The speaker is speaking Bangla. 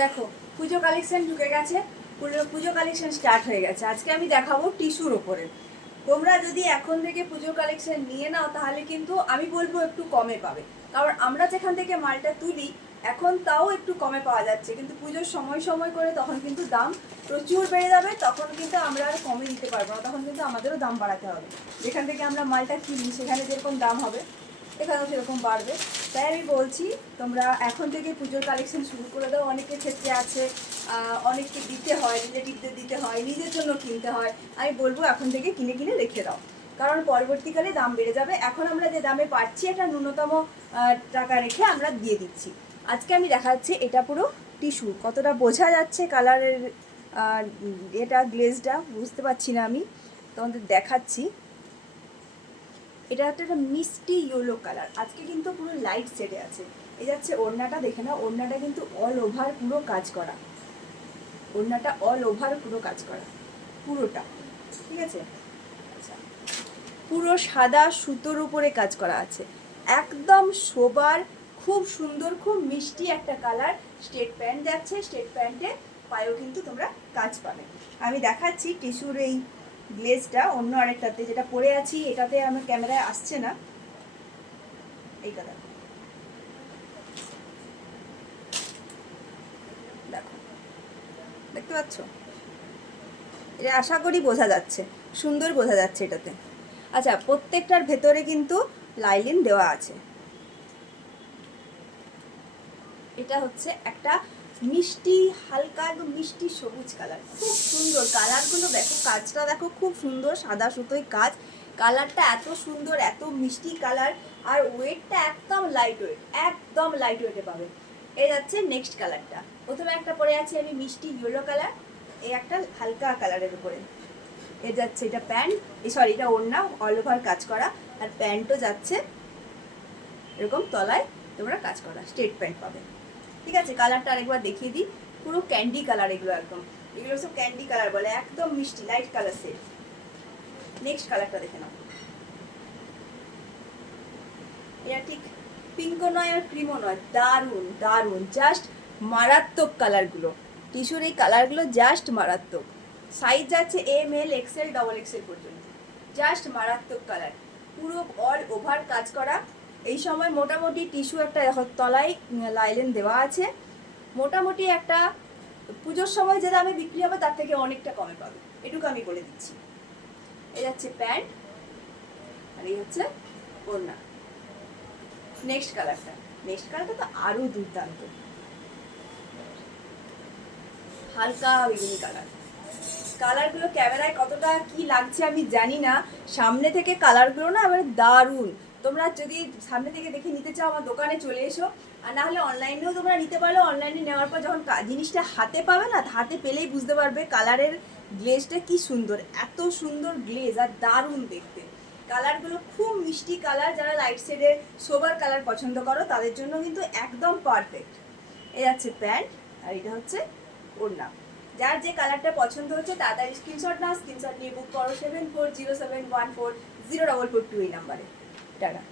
দেখো পুজো কালেকশন ঢুকে গেছে, পুজো কালেকশন স্টার্ট হয়ে গেছে। আজকে আমি দেখাবো টিস্যুর ওপরে। তোমরা যদি এখন থেকে পুজো কালেকশন নিয়ে নাও তাহলে কিন্তু আমি বলবো একটু কমে পাবে, কারণ আমরা যেখান থেকে মালটা তুলি এখন তাও একটু কমে পাওয়া যাচ্ছে, কিন্তু পুজোর সময় সময় করে তখন কিন্তু দাম প্রচুর বেড়ে যাবে, তখন কিন্তু আমরা আর কমে দিতে পারবো না, তখন কিন্তু আমাদেরও দাম বাড়াতে হবে। যেখান থেকে আমরা মালটা কিনি সেখানে যেরকম দাম হবে এখানেও সেরকম বাড়বে। তাই আমি বলছি তোমরা এখন থেকে পুজোর কালেকশন শুরু করে দাও। অনেকের ক্ষেত্রে আছে অনেককে দিতে হয়, রিলেটিভদের দিতে হয়, নিজের জন্য কিনতে হয়। আমি বলবো এখন থেকে কিনে কিনে রেখে দাও, কারণ পরবর্তীকালে দাম বেড়ে যাবে। এখন আমরা যে দামে পাচ্ছি এটা ন্যূনতম টাকা রেখে আমরা দিয়ে দিচ্ছি। আজকে আমি দেখাচ্ছি এটা পুরো টিস্যু, কতটা বোঝা যাচ্ছে কালারের এটা গ্লেজটা বুঝতে পারছি না, আমি তোমাদের দেখাচ্ছি। এটা একটা মিষ্টি ইয়েলো কালার, আজকে কিন্তু পুরো লাইট শেডে আছে। এই যাচ্ছে ওড়নাটা, দেখে নাও ওড়নাটা কিন্তু অল ওভার পুরো কাজ করা, ওড়নাটা অল ওভার পুরো কাজ করা পুরোটা, ঠিক আছে। আচ্ছা, পুরো সাদা সুতোর উপরে কাজ করা আছে, একদম সোবার, খুব সুন্দর, খুব মিষ্টি একটা কালার। স্টেট প্যান্ট যাচ্ছে, স্টেট প্যান্টে পায়েও কিন্তু তোমরা কাজ পাবে। আমি দেখাচ্ছি টিস্যুর এই গ্লেজটা অন্য আরেকটাতে যেটা পরে আছি, এটাতে আমার ক্যামেরায় আসছে না। এইটা দেখো, দেখো দেখতে পাচ্ছ? এটা আশা করি বোঝা যাচ্ছে, সুন্দর বোঝা যাচ্ছে এটাতে। আচ্ছা, প্রত্যেকটার ভেতরে কিন্তু লাইলিন দেওয়া আছে। এটা হচ্ছে একটা মিষ্টি, হালকা একদম মিষ্টি সবুজ কালার, খুব সুন্দর কালারগুলো। দেখো কাজটা দেখো, খুব সুন্দর, সাদা সুতোয় কাজ। কালারটা এত সুন্দর, এত মিষ্টি কালার, আর ওয়েটটা একদম লাইট ওয়েট, একদম লাইট ওয়েটে পাবে। এই যাচ্ছে নেক্সট কালারটা। প্রথমে একটা পরে আছি আমি মিষ্টি ইয়েলো কালার, এই একটা হালকা কালারের উপরে। এ যাচ্ছে এটা প্যান্ট, সরি এটা ওড়না অল ওভার কাজ করা, আর প্যান্টও যাচ্ছে এরকম তলায় তোমরা কাজ করা স্ট্রেট প্যান্ট পাবে, ঠিক আছে। কালারটা আরেকবার দেখিয়ে দিই, পুরো ক্যান্ডি কালার এগুলো, একদম এগুলো সব ক্যান্ডি কালার বলে, একদম মিষ্টি লাইট কালার সেট। নেক্সট কালারটা দেখে নাও, এটা ঠিক পিঙ্কও নয় আর ক্রিমও নয়, দারুণ দারুণ, জাস্ট মারাত্মক কালারগুলো। টিস্যুর এই কালারগুলো জাস্ট মারাত্মক। সাইজ যাচ্ছে M L XL double XL পর্যন্ত, জাস্ট মারাত্মক কালার, পুরো অল ওভার কাজ করা। এই সময় মোটামুটি টিস্যু একটা তলায় লাইলেন দেওয়া আছে, মোটামুটি একটা পুজোর সময় যে দামে বিক্রি হবে তার থেকে অনেকটা কমে পাবে, এটুকু আমি বলে দিচ্ছি। এই যাচ্ছে প্যান্ট, আর এই হচ্ছে ওড়না। নেক্সট কালারটা, নেক্সট কালারটা তো আরো দুর্দান্ত, হালকা বেগুনি কালার। কালারগুলো ক্যামেরায় কতটা কি লাগছে আমি জানি না, সামনে থেকে কালারগুলো না এবার দারুণ। তোমরা যদি সামনে থেকে দেখে নিতে চাও আমার দোকানে চলে এসো, আর না হলে অনলাইনেও তোমরা নিতে পারো। অনলাইনে নেওয়ার পর যখন জিনিসটা হাতে পাবে না, হাতে পেলেই বুঝতে পারবে কালারের গ্লেজটা কি সুন্দর, এত সুন্দর গ্লেজ আর দারুণ দেখতে। কালারগুলো খুব মিষ্টি কালার, যারা লাইট শেডের সোবার কালার পছন্দ করো তাদের জন্য কিন্তু একদম পারফেক্ট। এই যাচ্ছে প্যান্ট, আর এটা হচ্ছে ওড়না। যার যে কালারটা পছন্দ হচ্ছে তাড়াতাড়ি স্ক্রিনশট নাও, স্ক্রিনশট নিয়ে বুক করো 7407140442 এই নাম্বারে। টাটা।